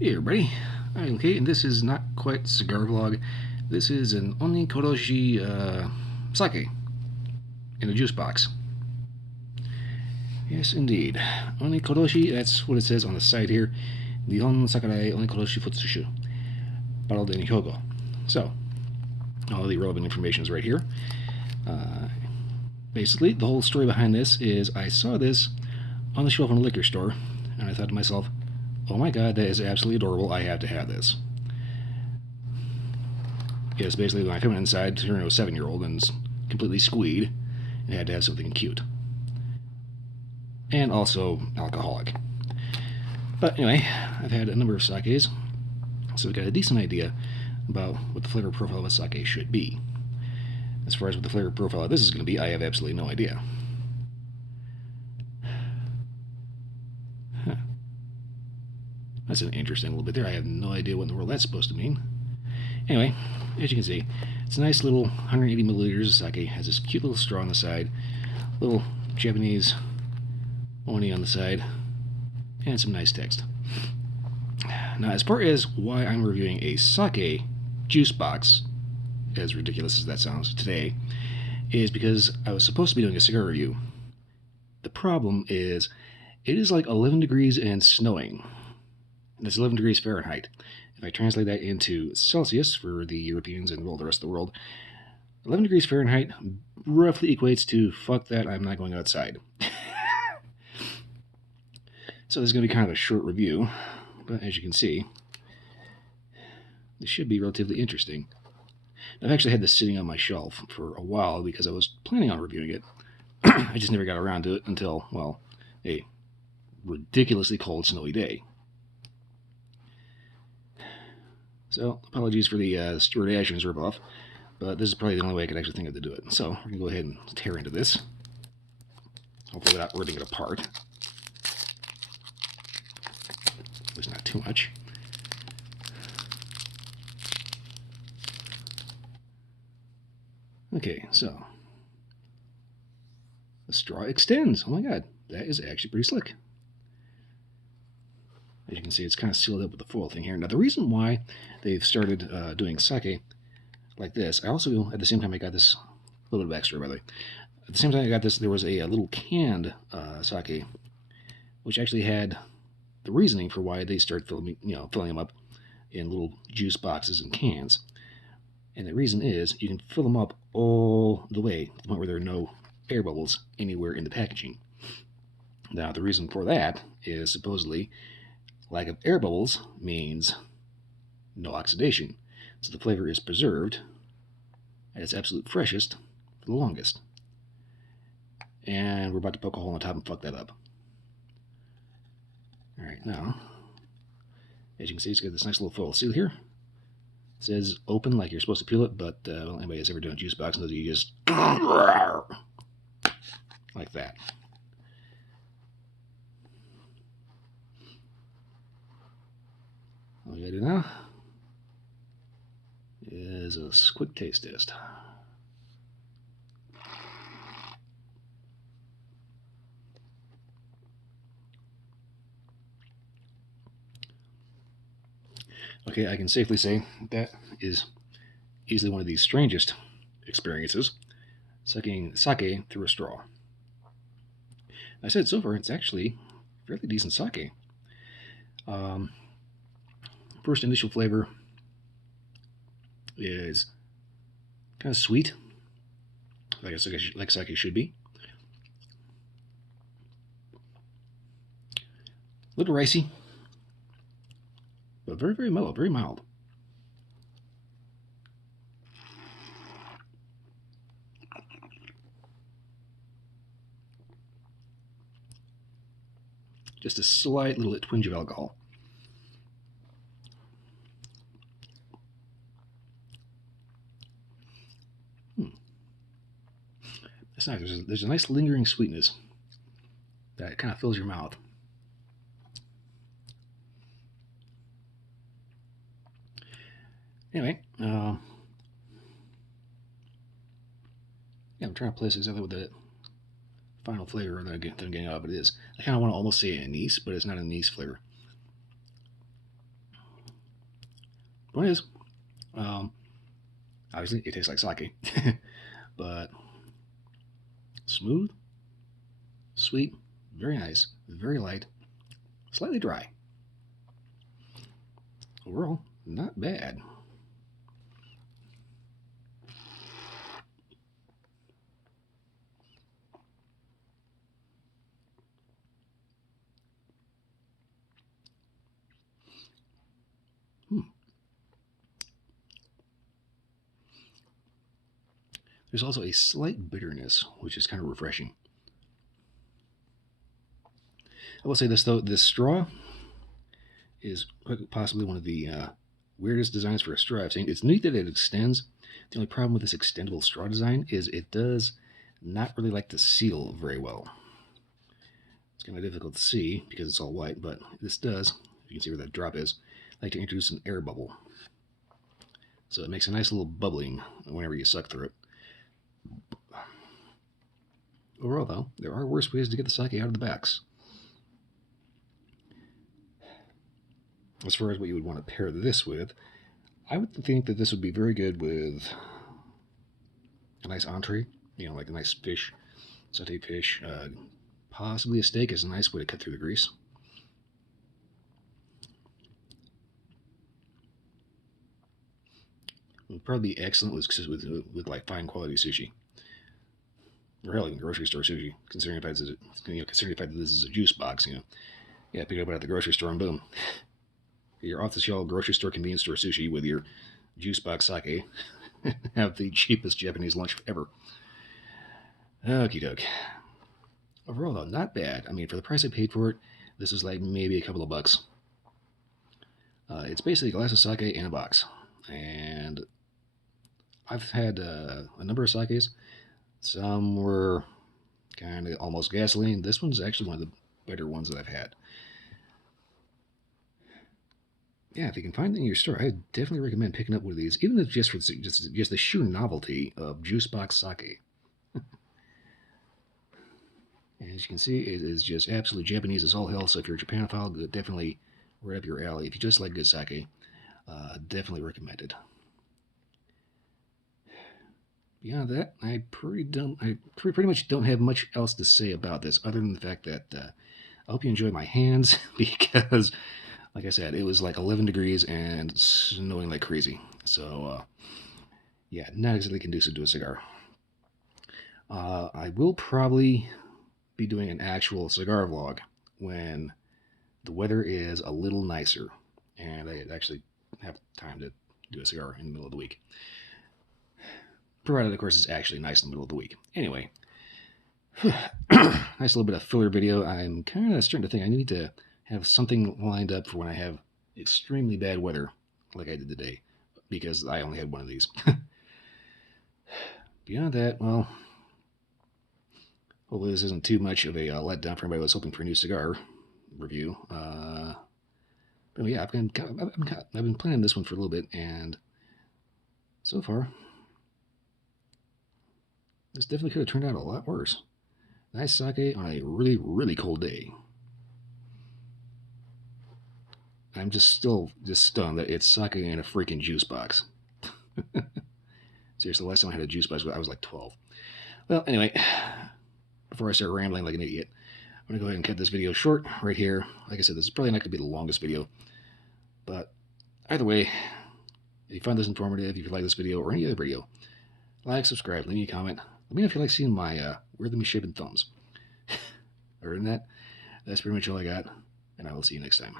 Hey everybody, I'm Kate, and this is not quite cigar vlog. This is an Oni Koroshi sake in a juice box. Yes, indeed. Oni Koroshi, that's what it says on the side here. Nihon Sakurai Oni Koroshi Futsushu. Bottled in Hyogo. So, all the relevant information is right here. Basically, the whole story behind this is I saw this on the shelf in a liquor store, and I thought to myself, oh my god, that is absolutely adorable. I have to have this. Yes, basically when I come inside, turned into a 7-year-old and is completely squeed and had to have something cute. And also alcoholic. But anyway, I've had a number of sakes, so I've got a decent idea about what the flavor profile of a sake should be. As far as what the flavor profile of this is going to be, I have absolutely no idea. Huh. That's an interesting little bit there. I have no idea what in the world that's supposed to mean. Anyway, as you can see, it's a nice little 180 milliliters of sake. It has this cute little straw on the side, little Japanese oni on the side, and some nice text. Now, as far as why I'm reviewing a sake juice box, as ridiculous as that sounds today, is because I was supposed to be doing a cigar review. The problem is, it is like 11 degrees and snowing. And it's 11 degrees Fahrenheit. If I translate that into Celsius for the Europeans and the rest of the world, 11 degrees Fahrenheit roughly equates to fuck that, I'm not going outside. So this is going to be kind of a short review, but as you can see, this should be relatively interesting. I've actually had this sitting on my shelf for a while because I was planning on reviewing it. I just never got around to it until, well, a ridiculously cold, snowy day. So, apologies for the Stuart Ashman's ripoff, but this is probably the only way I could actually think of to do it. So, we're going to go ahead and tear into this. Hopefully without ripping it apart. At least not too much. Okay, so the straw extends. Oh my god, that is actually pretty slick. As you can see, it's kind of sealed up with the foil thing here. Now, the reason why they've started doing sake like this, I also, at the same time I got this, a little bit of extra, by the way. At the same time I got this, there was a little canned sake, which actually had the reasoning for why they started filling them up in little juice boxes and cans. And the reason is you can fill them up all the way to the point where there are no air bubbles anywhere in the packaging. Now, the reason for that is supposedly lack of air bubbles means no oxidation. So the flavor is preserved at its absolute freshest for the longest. And we're about to poke a hole in the top and fuck that up. Alright, now, as you can see, it's got this nice little foil seal here. It says open like you're supposed to peel it, but well, anybody that's ever done a juice box knows you just like that. All we gotta do now is a quick taste test. Okay, I can safely say that is easily one of the strangest experiences, sucking sake through a straw. I said so far it's actually fairly decent sake. First initial flavor is kind of sweet, like sake should be. A little ricey, but very, very mellow, very mild. Just a slight little twinge of alcohol. That's nice. There's a nice lingering sweetness that kind of fills your mouth. Anyway, yeah, I'm trying to place exactly what the final flavor that I'm getting out of it is. I kind of want to almost say anise, but it's not an anise flavor. Point is, obviously it tastes like sake, but smooth, sweet, very nice, very light, slightly dry. Overall, not bad. Hmm. There's also a slight bitterness, which is kind of refreshing. I will say this though: this straw is quite possibly one of the weirdest designs for a straw I've seen. It's neat that it extends. The only problem with this extendable straw design is it does not really like to seal very well. It's kind of difficult to see because it's all white, but this does, you can see where that drop is, like to introduce an air bubble. So it makes a nice little bubbling whenever you suck through it. Overall, though, there are worse ways to get the sake out of the backs. As far as what you would want to pair this with, I would think that this would be very good with a nice entree, like a nice fish, sauteed fish. Possibly a steak is a nice way to cut through the grease. It would probably be excellent with like fine quality sushi, or hell, even grocery store sushi. Considering the fact that this is a juice box, yeah, pick it up at the grocery store and boom, your off-the-shelf grocery store convenience store sushi with your juice box sake. Have the cheapest Japanese lunch ever. Okie doke. Overall, though, not bad. I mean, for the price I paid for it, this is like maybe a couple of bucks. It's basically a glass of sake in a box. And I've had a number of sakes. Some were kind of almost gasoline. This one's actually one of the better ones that I've had. Yeah, if you can find it in your store, I definitely recommend picking up one of these, even if just for just the sheer novelty of juice box sake. As you can see, it is just absolutely Japanese as all hell. So if you're a Japanophile, definitely right up your alley. If you just like good sake, definitely recommended. Beyond that, I pretty much don't have much else to say about this, other than the fact that I hope you enjoy my hands because, like I said, it was like 11 degrees and snowing like crazy. So, yeah, not exactly conducive to a cigar. I will probably be doing an actual cigar vlog when the weather is a little nicer and I actually have time to do a cigar in the middle of the week. Provided, of course, it's actually nice in the middle of the week. Anyway, nice little bit of filler video. I'm kind of starting to think I need to have something lined up for when I have extremely bad weather like I did today, because I only had one of these. Beyond that, well, hopefully this isn't too much of a letdown for anybody who was hoping for a new cigar review. But yeah, I've been planning this one for a little bit, and so far, this definitely could have turned out a lot worse. Nice sake on a really, really cold day. I'm just still stunned that it's sake in a freaking juice box. Seriously, the last time I had a juice box, I was like 12. Well, anyway, before I start rambling like an idiot, I'm going to go ahead and cut this video short right here. Like I said, this is probably not going to be the longest video. But either way, if you find this informative, if you like this video or any other video, like, subscribe, leave me a comment. Let me know if you like seeing my weirdly misshapen thumbs. Other than that, that's pretty much all I got, and I will see you next time.